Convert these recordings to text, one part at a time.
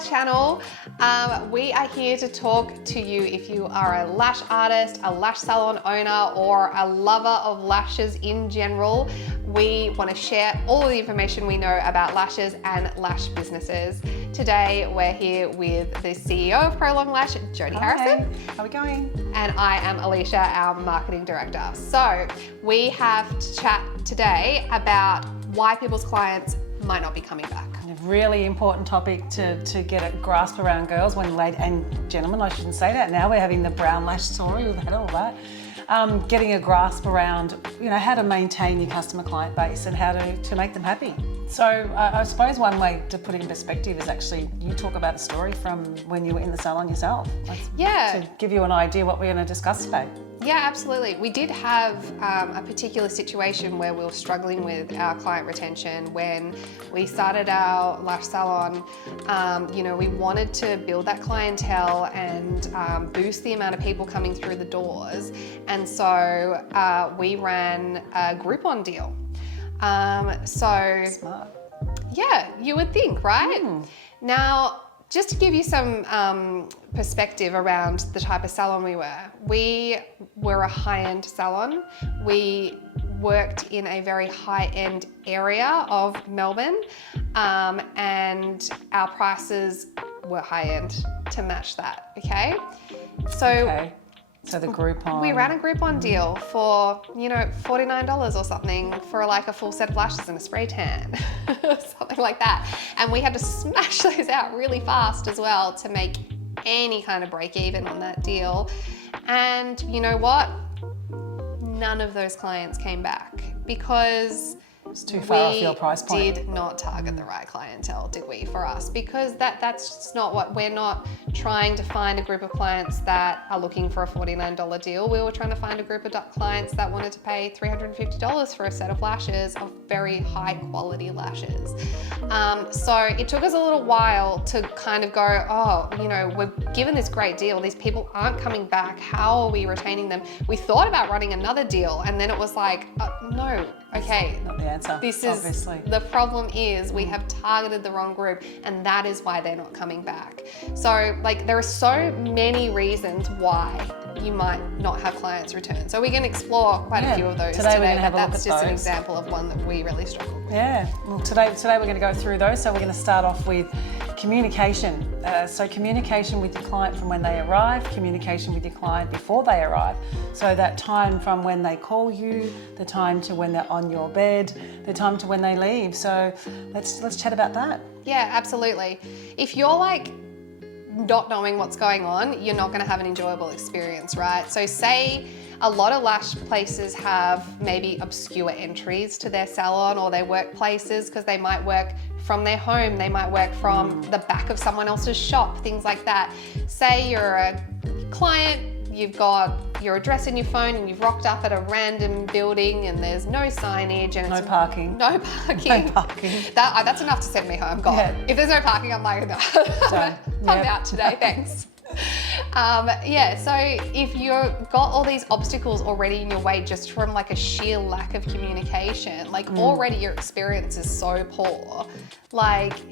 our channel. We are here to talk to you if you are a lash artist, a lash salon owner, or a lover of lashes in general. We want to share all of the information we know about lashes and lash businesses. Today, we're here with the CEO of Prolong Lash, Jodie Harrison. How are we going? And I am Alicia, our marketing director. So we have to chat today about why people's clients might not be coming back. A really important topic to get a grasp around, girls, and gentlemen, I shouldn't say that now, we're having the brown lash story, we've had all that. Getting a grasp around, how to maintain your customer client base and how to make them happy. So I suppose one way to put it in perspective is actually you talk about a story from when you were in the salon yourself. Yeah. To give you an idea what we're going to discuss today. Yeah, absolutely. We did have a particular situation where we were struggling with our client retention when we started our lash salon. We wanted to build that clientele and boost the amount of people coming through the doors. And so we ran a Groupon deal. Smart. Yeah, you would think, right? Now, just to give you some perspective around the type of salon we were a high-end salon. We worked in a very high-end area of Melbourne, and our prices were high-end to match that, okay? So the Groupon. We ran a Groupon deal for, $49 or something for like a full set of lashes and a spray tan, something like that. And we had to smash those out really fast as well to make any kind of break even on that deal. And you know what? None of those clients came back because it's too far off your price point. We did not target the right clientele, did we, for us? Because that's just not what, we're not trying to find a group of clients that are looking for a $49 deal. We were trying to find a group of clients that wanted to pay $350 for a set of lashes, of very high quality lashes. So it took us a little while to kind of go, we're given this great deal. These people aren't coming back. How are we retaining them? We thought about running another deal, and then it was like, no, okay. Not the answer, obviously. The problem is we have targeted the wrong group, and that is why they're not coming back. So there are so many reasons why you might not have clients return. So we're going to explore quite a few of those today, we're going to have a look at that's just those. an example of one that we really struggle with. Yeah, well today we're going to go through those. So we're going to start off with communication. So communication with your client from when they arrive, communication with your client before they arrive. So that time from when they call you, the time to when they're on your bed, the time to when they leave. So let's chat about that. Yeah, absolutely. If you're not knowing what's going on, you're not going to have an enjoyable experience, right? So say a lot of lash places have maybe obscure entries to their salon or their workplaces because they might work from their home, they might work from the back of someone else's shop, things like that. Say you're a client, you've got your address in your phone and you've rocked up at a random building and there's no signage and No parking. No parking. No parking. That's enough to send me home. God, Yeah. if there's no parking, I'm like, no, I'm out today, thanks. So if you've got all these obstacles already in your way just from a sheer lack of communication, already your experience is so poor.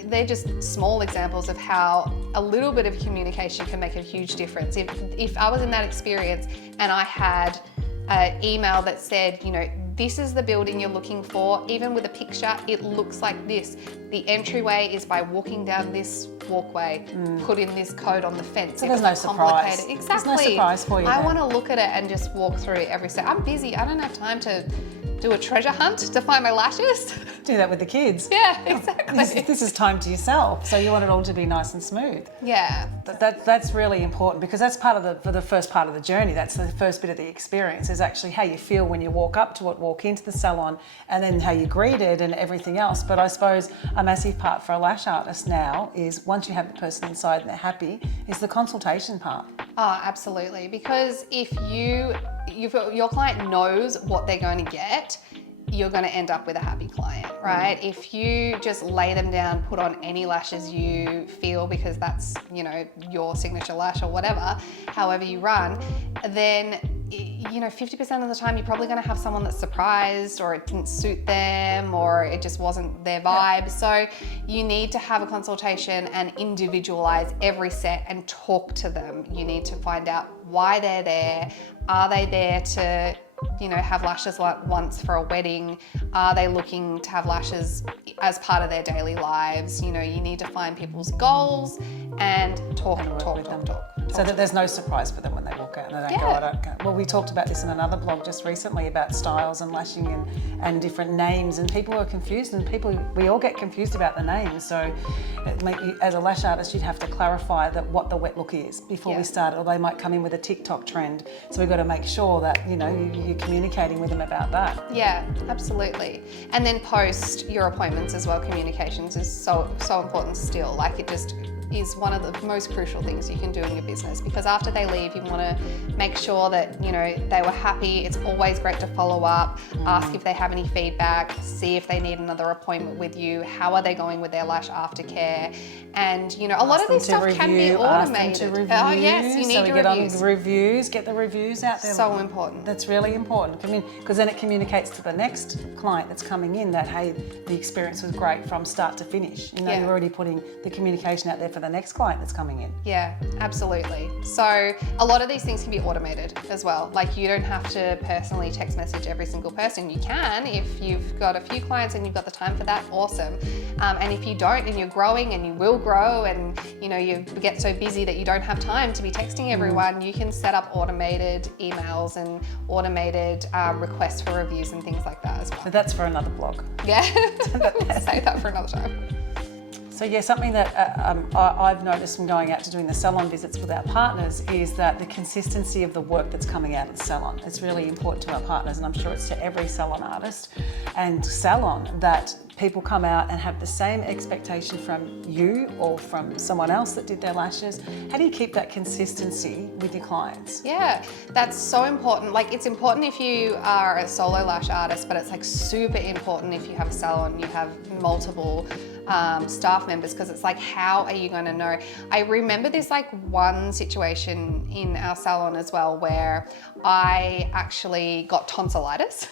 They're just small examples of how a little bit of communication can make a huge difference. If I was in that experience and I had an email that said, this is the building you're looking for, even with a picture, it looks like this. The entryway is by walking down this walkway, put in this code on the fence. So there's no surprise. Exactly. There's no surprise for you. I want to look at it and just walk through every step. I'm busy. I don't have time to do a treasure hunt to find my lashes. Do that with the kids. Yeah, exactly. This is time to yourself, so you want it all to be nice and smooth. Yeah. That's really important because that's part of the first part of the journey. That's the first bit of the experience is actually how you feel when you walk up to it, walk into the salon, and then how you greeted and everything else. But I suppose a massive part for a lash artist now is once you have the person inside and they're happy, is the consultation part. Oh, absolutely. Because if your client knows what they're going to get, you're going to end up with a happy client, right? If you just lay them down, put on any lashes you feel because that's, your signature lash or whatever, however you run, then you know, 50% of the time you're probably going to have someone that's surprised, or it didn't suit them, or it just wasn't their vibe. Yeah. So you need to have a consultation and individualize every set and talk to them. You need to find out why they're there. Are they there to, you know, have lashes like once for a wedding? Are they looking to have lashes as part of their daily lives? You know, you need to find people's goals and talk. So that there's no surprise for them when they walk out and they don't go, I don't go. Well, we talked about this in another blog just recently about styles and lashing and different names, and people are confused, and we all get confused about the names. So as a lash artist, you'd have to clarify that what the wet look is before we start, or they might come in with a TikTok trend. So we've got to make sure that, you know, you're communicating with them about that. Yeah, absolutely. And then post your appointments as well, communications is so important still. Like, it just is one of the most crucial things you can do in your business, because after they leave, you want to make sure that, you know, they were happy. It's always great to follow up, ask if they have any feedback, see if they need another appointment with you, how are they going with their lash aftercare, and, you know, a lot of this stuff can be automated. Oh yes, you need so we to get reviews. On reviews, get the reviews out there. So important. That's really important. I mean, because then it communicates to the next client that's coming in that, hey, the experience was great from start to finish. You know, you're already putting the communication out there for the next client that's coming in. Yeah, absolutely. So a lot of these things can be automated as well. Like, you don't have to personally text message every single person. You can if you've got a few clients and you've got the time for that, awesome. And if you don't, and you're growing and you will grow, and, you know, you get so busy that you don't have time to be texting everyone, you can set up automated emails and automated requests for reviews and things like that as well. So that's for another blog. Yeah, save that for another time. So yeah, something that I've noticed from going out to doing the salon visits with our partners is that the consistency of the work that's coming out of the salon. It's really important to our partners, and I'm sure it's to every salon artist and salon, that people come out and have the same expectation from you or from someone else that did their lashes. How do you keep that consistency with your clients? Yeah, that's so important. Like, it's important if you are a solo lash artist, but it's like super important if you have a salon, you have multiple staff members, because it's like, how are you going to know? I remember this like one situation in our salon as well, where I actually got tonsillitis.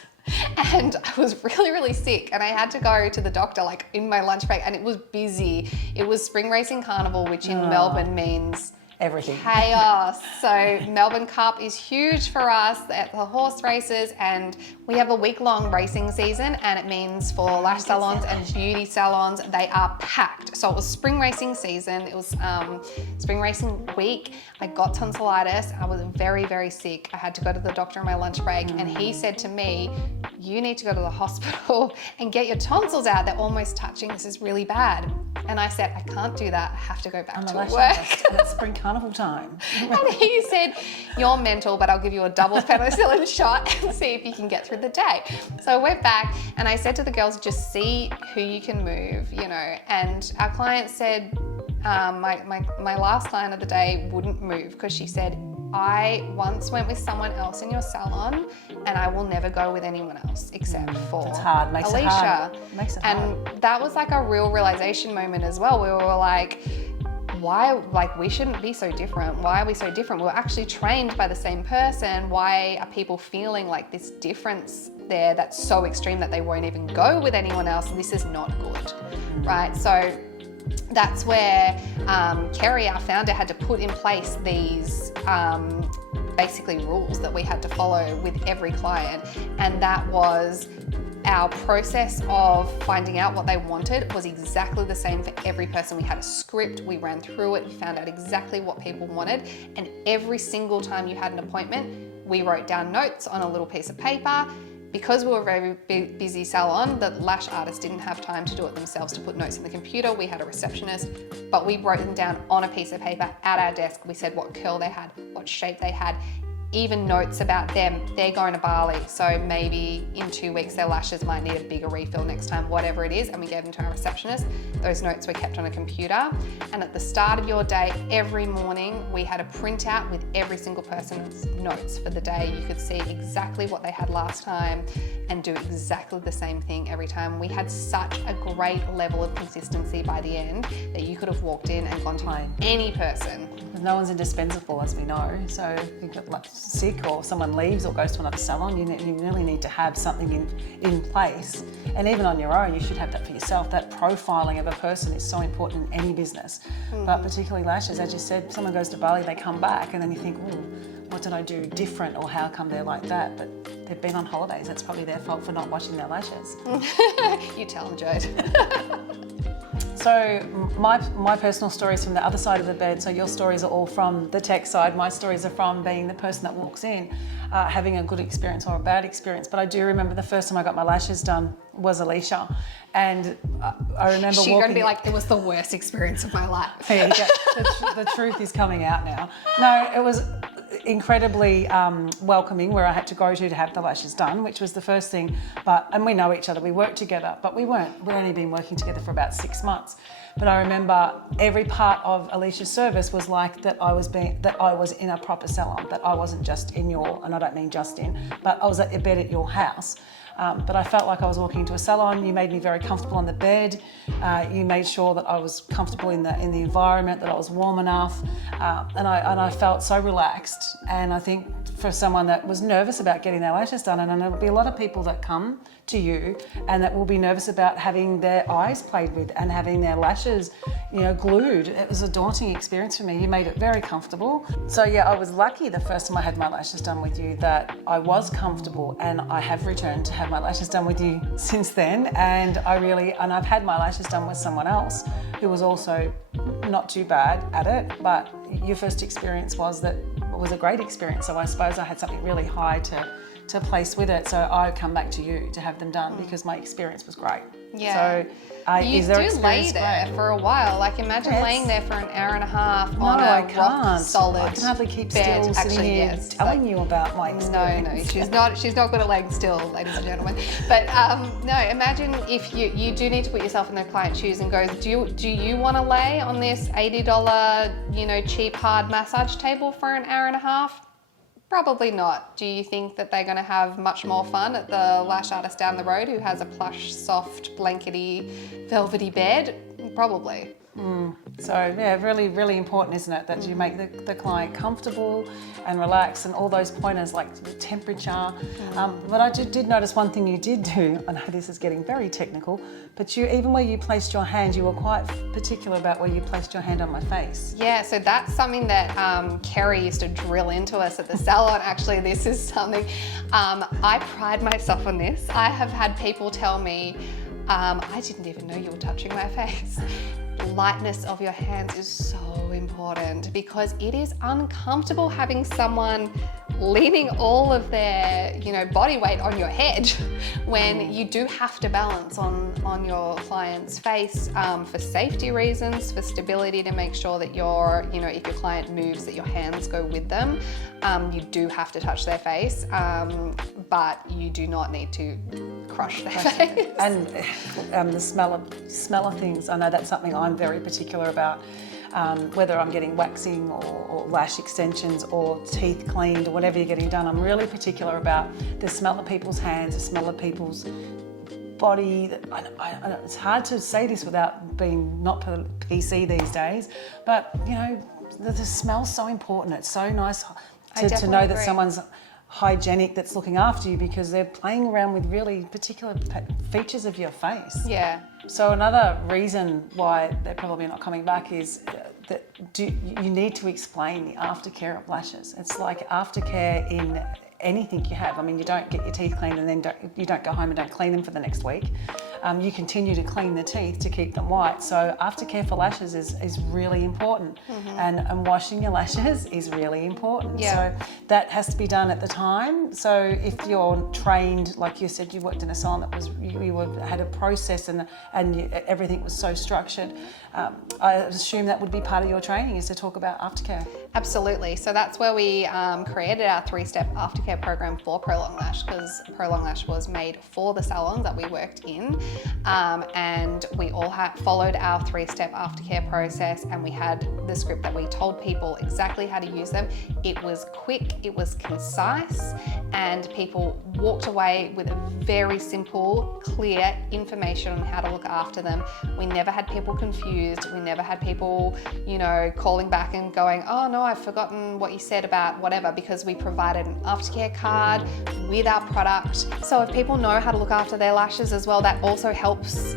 And I was really, really sick, and I had to go to the doctor like in my lunch break, and it was busy. It was Spring Racing Carnival, which in Melbourne means everything. Chaos. So Melbourne Cup is huge for us at the horse races, and we have a week-long racing season, and it means for lash salons and beauty salons, they are packed. So it was spring racing season. It was spring racing week. I got tonsillitis. I was very, very sick. I had to go to the doctor on my lunch break, and he said to me, you need to go to the hospital and get your tonsils out. They're almost touching. This is really bad. And I said, I can't do that. I have to go back to work. And it's spring carnival time. And he said, you're mental, but I'll give you a double penicillin shot and see if you can get through the day. So I went back and I said to the girls, just see who you can move, you know. And our client said, my last client of the day wouldn't move, because she said, I once went with someone else in your salon, and I will never go with anyone else except for it's hard. Makes Alicia. It hard. Makes it hard. And that was like a real realization moment as well. We were like, why, like, we shouldn't be so different. Why are we so different? We're actually trained by the same person. Why are people feeling like this difference there that's so extreme that they won't even go with anyone else? This is not good, right? So that's where Kerry, our founder, had to put in place these basically rules that we had to follow with every client. And that was our process of finding out what they wanted was exactly the same for every person. We had a script, we ran through it, we found out exactly what people wanted. And every single time you had an appointment, we wrote down notes on a little piece of paper. Because we were a very busy salon, the lash artists didn't have time to do it themselves, to put notes in the computer. We had a receptionist, but we wrote them down on a piece of paper at our desk. We said what curl they had, what shape they had, even notes about them. They're going to Bali, so maybe in 2 weeks their lashes might need a bigger refill next time, whatever it is, and we gave them to our receptionist. Those notes were kept on a computer, and at the start of your day, every morning, we had a printout with every single person's notes for the day. You could see exactly what they had last time and do exactly the same thing every time. We had such a great level of consistency by the end that you could have walked in and gone to any person. No one's indispensable, as we know, so you've got sick or someone leaves or goes to another salon, you really need to have something in place. And even on your own, you should have that for yourself. That profiling of a person is so important in any business, but particularly lashes. As you said, someone goes to Bali, they come back, and then you think, oh, what did I do different, or how come they're like that? But they've been on holidays. That's probably their fault for not washing their lashes. You tell them, Jode. So my personal stories from the other side of the bed. So your stories are all from the tech side. My stories are from being the person that walks in, having a good experience or a bad experience. But I do remember the first time I got my lashes done was Alicia, and I remember She's walking. going to be like, it was the worst experience of my life. There you go. The truth is coming out now. No, it was incredibly welcoming, where I had to go to have the lashes done, which was the first thing. And we know each other, we work together, but we'd only been working together for about 6 months. But I remember every part of Alicia's service was like that I was in a proper salon, that I wasn't just in your, and I don't mean just in, but I was at your bed at your house. But I felt like I was walking into a salon. You made me very comfortable on the bed. You made sure that I was comfortable in the environment, that I was warm enough, and I felt so relaxed. And I think for someone that was nervous about getting their lashes done, and there'll be a lot of people that come to you and that will be nervous about having their eyes played with and having their lashes, glued. It was a daunting experience for me. You made it very comfortable. So yeah, I was lucky the first time I had my lashes done with you that I was comfortable, and I have returned to have my lashes done with you since then. And I've had my lashes done with someone else who was also not too bad at it, but your first experience was a great experience. So I suppose I had something really high to place with it. So I come back to you to have them done because my experience was great. Yeah. So you is their do lay experience there great? for a while. Like imagine laying there for an hour and a half on I a can't. rock solid I can hardly keep bed. still sitting Actually, here yes, telling you about my experience. No, she's not good at laying still, ladies and gentlemen. But no, imagine if you do need to put yourself in the client's shoes and go, do you want to lay on this $80, cheap hard massage table for an hour and a half? Probably not. Do you think that they're going to have much more fun at the lash artist down the road who has a plush, soft, blankety, velvety bed? Probably. So yeah, really, really important, isn't it, that you make the client comfortable and relax, and all those pointers like the temperature. But I did notice one thing you did do. I know this is getting very technical, but even where you placed your hand, you were quite particular about where you placed your hand on my face. Yeah, so that's something that Kerry used to drill into us at the salon. Actually, this is something I pride myself on this. I have had people tell me, I didn't even know you were touching my face. Lightness of your hands is so important because it is uncomfortable having someone leaning all of their body weight on your head when you do have to balance on your client's face for safety reasons, for stability, to make sure that if your client moves, that your hands go with them. You do have to touch their face, but you do not need to crush their face. And the smell of things. I know that's something I'm very particular about. Whether I'm getting waxing or lash extensions or teeth cleaned or whatever you're getting done, I'm really particular about the smell of people's hands, the smell of people's body. I know it's hard to say this without being not PC these days, but the smell's so important. It's so nice to know that someone's hygienic, that's looking after you, because they're playing around with really particular features of your face. Yeah. So another reason why they're probably not coming back is that you need to explain the aftercare of lashes. It's like aftercare in anything you have. I mean, you don't get your teeth cleaned and then you don't go home and don't clean them for the next week. You continue to clean the teeth to keep them white. So aftercare for lashes is really important. And washing your lashes is really important. Yeah. So that has to be done at the time. So if you're trained, like you said, you worked in a salon that was had a process and everything was so structured, I assume that would be part of your training, is to talk about aftercare. Absolutely. So that's where we created our 3-step aftercare program for Prolong Lash, because Prolong Lash was made for the salon that we worked in. And we all followed our 3-step aftercare process, and we had the script that we told people exactly how to use them. It was quick, it was concise, and people walked away with very simple, clear information on how to look after them. We never had people confused. We never had people, calling back and going, oh no, I've forgotten what you said about whatever, because we provided an aftercare card with our product. So if people know how to look after their lashes as well, that also helps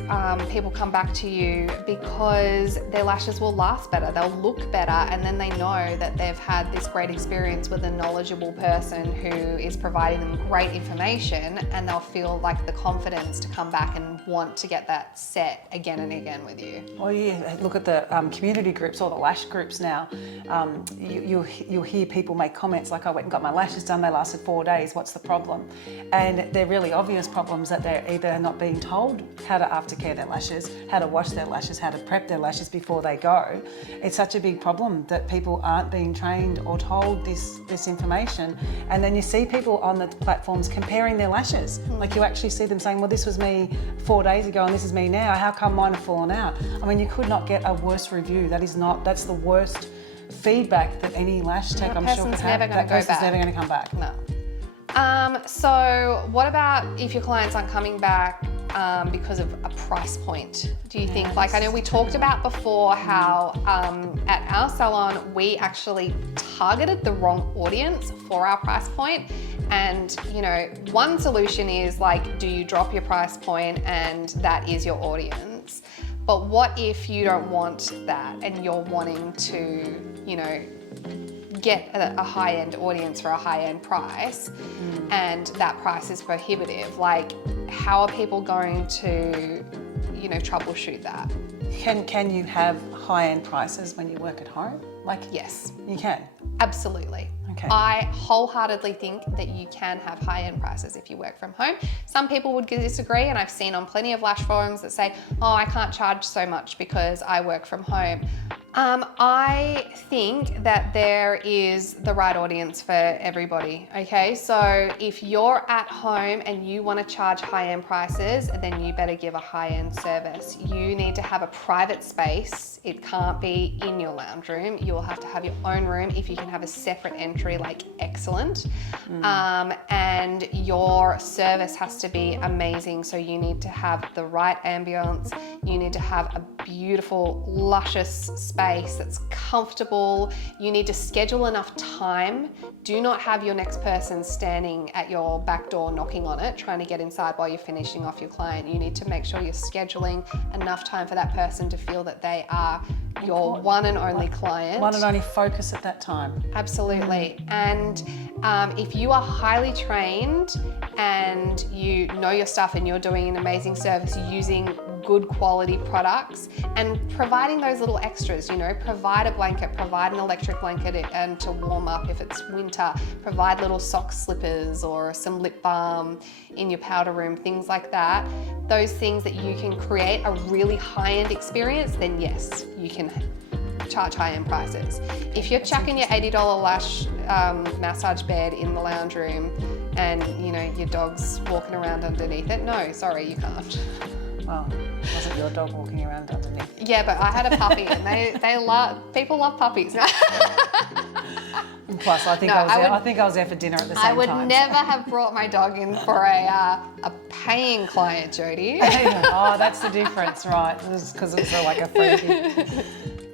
people come back to you, because their lashes will last better, they'll look better, and then they know that they've had this great experience with a knowledgeable person who is providing them great information, and they'll feel like the confidence to come back and want to get that set again and again with you. Well, yeah, look at the community groups or the lash groups now. You'll hear people make comments like, I went and got my lashes done, they lasted 4 days, what's the problem? And they're really obvious problems that they're either not being told how to aftercare their lashes, how to wash their lashes, how to prep their lashes before they go. It's such a big problem that people aren't being trained or told this information. And then you see people on the platforms comparing their lashes. Like you actually see them saying, well, this was me 4 days ago and this is me now. How come mine have fallen out? I mean, you could not get a worse review. That's the worst feedback that any lash tech, I'm sure, could have. That person's never going to come back. No. So what about if your clients aren't coming back because of a price point? Do you think, like, I know we talked about before how at our salon we actually targeted the wrong audience for our price point, and you know, one solution is like, do you drop your price point and that is your audience? But what if you don't want that and you're wanting to, you know, get a high-end audience for a high-end price, and that price is prohibitive? Like, how are people going to, you know, troubleshoot that? Can you have high-end prices when you work at home? Like, Yes, you can. absolutely. Okay. I wholeheartedly think that you can have high-end prices if you work from home. Some people would disagree, and I've seen on plenty of lash forums that say, oh, I can't charge so much because I work from home. I think that there is the right audience for everybody, okay? So if you're at home and you want to charge high-end prices, then you better give a high-end service. You need to have a private space. It can't be in your lounge room. You will have to have your own room. If you can have a separate entry, like, excellent. And your service has to be amazing. So you need to have the right ambience. You need to have a beautiful, luscious space that's comfortable. You need to schedule enough time. Do not have your next person standing at your back door knocking on it, trying to get inside while you're finishing off your client. You need to make sure you're scheduling enough time for that person to feel that they are your one and only client. One and only focus at that time. Absolutely. And if you are highly trained and you know your stuff and you're doing an amazing service using good quality products and providing those little extras, you know, provide a blanket, provide an electric blanket and to warm up if it's winter, provide little sock slippers or some lip balm in your powder room, things like that. Those things that you can create a really high-end experience, then yes, you can charge high-end prices. If you're chucking your $80 lash massage bed in the lounge room and, you know, your dog's walking around underneath it, no, sorry, you can't. Well, wasn't your dog walking around underneath? Yeah, but I had a puppy, and people love puppies. Plus, I think I was there for dinner at the same time. I would never have brought my dog in for a paying client, Jodie. Oh, that's the difference, right? Because it's like a freebie.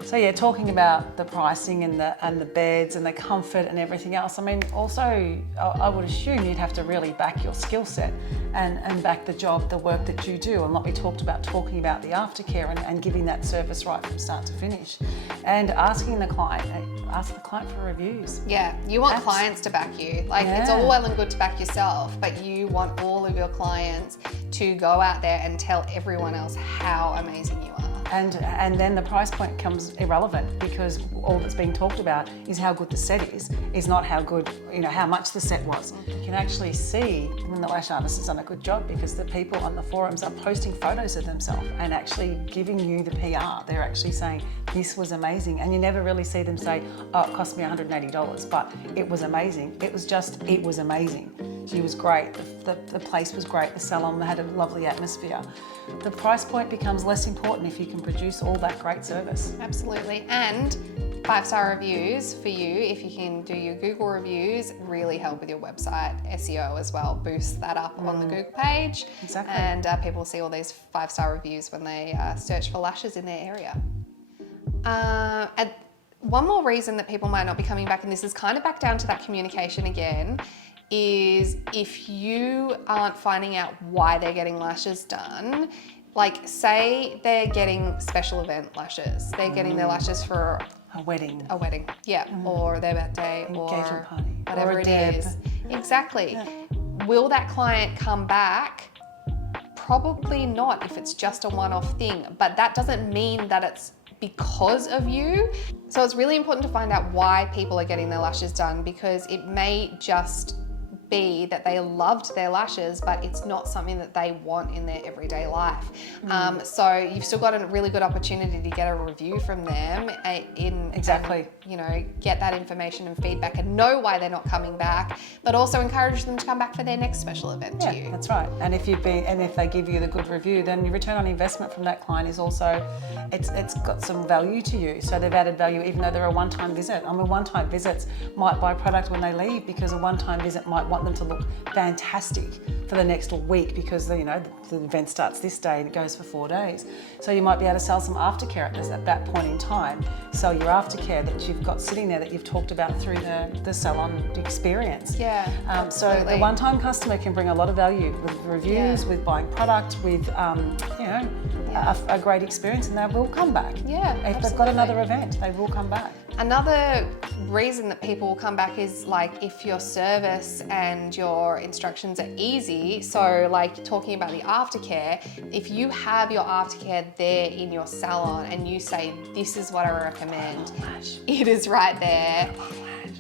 So yeah, talking about the pricing and the beds and the comfort and everything else. I mean, also, I would assume you'd have to really back your skill set and back the job, the work that you do, and like we talked about, talking about the aftercare and giving that service right from start to finish, and asking the client for reviews. Yeah, you want clients to back you. Like, it's all well and good to back yourself, but you want all of your clients to go out there and tell everyone else how amazing you are. And then the price point becomes irrelevant, because all that's being talked about is how good the set is not how good, you know, how much the set was. You can actually see when the lash artist has done a good job, because the people on the forums are posting photos of themselves and actually giving you the PR. They're actually saying, this was amazing. And you never really see them say, oh, it cost me $180, but it was amazing. It was amazing. She was great. The place was great. The salon had a lovely atmosphere. The price point becomes less important if you can produce all that great service. Absolutely. And 5-star reviews for you, if you can do your Google reviews, really help with your website SEO as well. Boost that up on the Google page. Exactly. And people see all these 5-star reviews when they search for lashes in their area. one more reason that people might not be coming back, and this is kind of back down to that communication again, is if you aren't finding out why they're getting lashes done. Like, say they're getting special event lashes. They're getting their lashes for A wedding. Yeah, or their birthday, Engagement or party. whatever Or a it deb. is. Exactly. Will that client come back? Probably not if it's just a one-off thing, but that doesn't mean that it's because of you. So it's really important to find out why people are getting their lashes done, because it may just be that they loved their lashes, but it's not something that they want in their everyday life. So you've still got a really good opportunity to get a review from them Exactly. and, get that information and feedback and know why they're not coming back, but also encourage them to come back for their next special event to you. That's right. And if they give you the good review, then your return on investment from that client is also, it's got some value to you. So they've added value even though they're a one-time visit. I mean, one-time visits might buy product when they leave, because a one-time visit might want them to look fantastic for the next week, because the event starts this day and it goes for 4 days. So you might be able to sell some aftercare at that point in time. Sell your aftercare that you've got sitting there that you've talked about through the salon experience. Yeah, so absolutely. the one-time customer can bring a lot of value with reviews, with buying product, with a great experience, and they will come back. Yeah, If they've got another event, they will come back. Another reason that people will come back is like if your service and your instructions are easy. So like talking about the aftercare, if you have your aftercare there in your salon and you say, this is what I recommend, it is right there,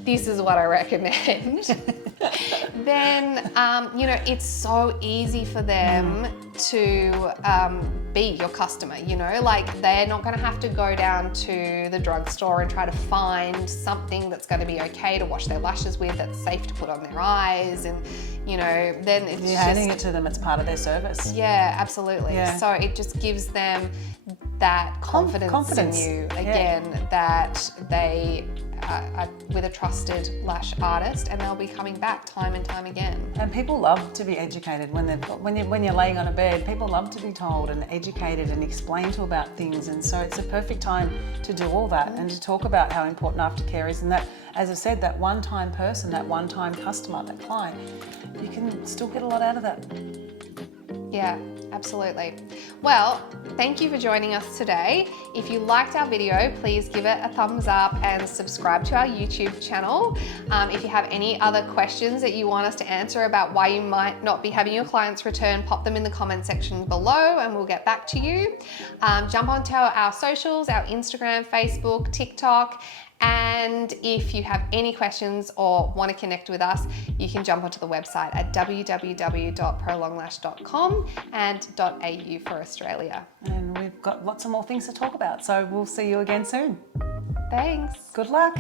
this is what I recommend, then, it's so easy for them to be your customer, like they're not gonna have to go down to the drugstore and try to find something that's gonna be okay to wash their lashes with, that's safe to put on their eyes, and then it's You're handing it to them, it's part of their service. Yeah, absolutely. Yeah. So it just gives them that confidence in you again, that they are with a trusted lash artist, and they'll be coming back time and time again. And people love to be educated when you're laying on a bed. People love to be told and educated and explained to about things, and so it's a perfect time to do all that and to talk about how important aftercare is. And that, as I said, that one-time person, that one-time customer, that client, you can still get a lot out of that. Yeah, absolutely. Well, thank you for joining us today. If you liked our video, please give it a thumbs up and subscribe to our YouTube channel. If you have any other questions that you want us to answer about why you might not be having your clients return, pop them in the comment section below and we'll get back to you. Jump onto our socials, our Instagram, Facebook, TikTok. And if you have any questions or want to connect with us, you can jump onto the website at www.prolonglash.com and .au for Australia. And we've got lots of more things to talk about, so we'll see you again soon. Thanks. Good luck.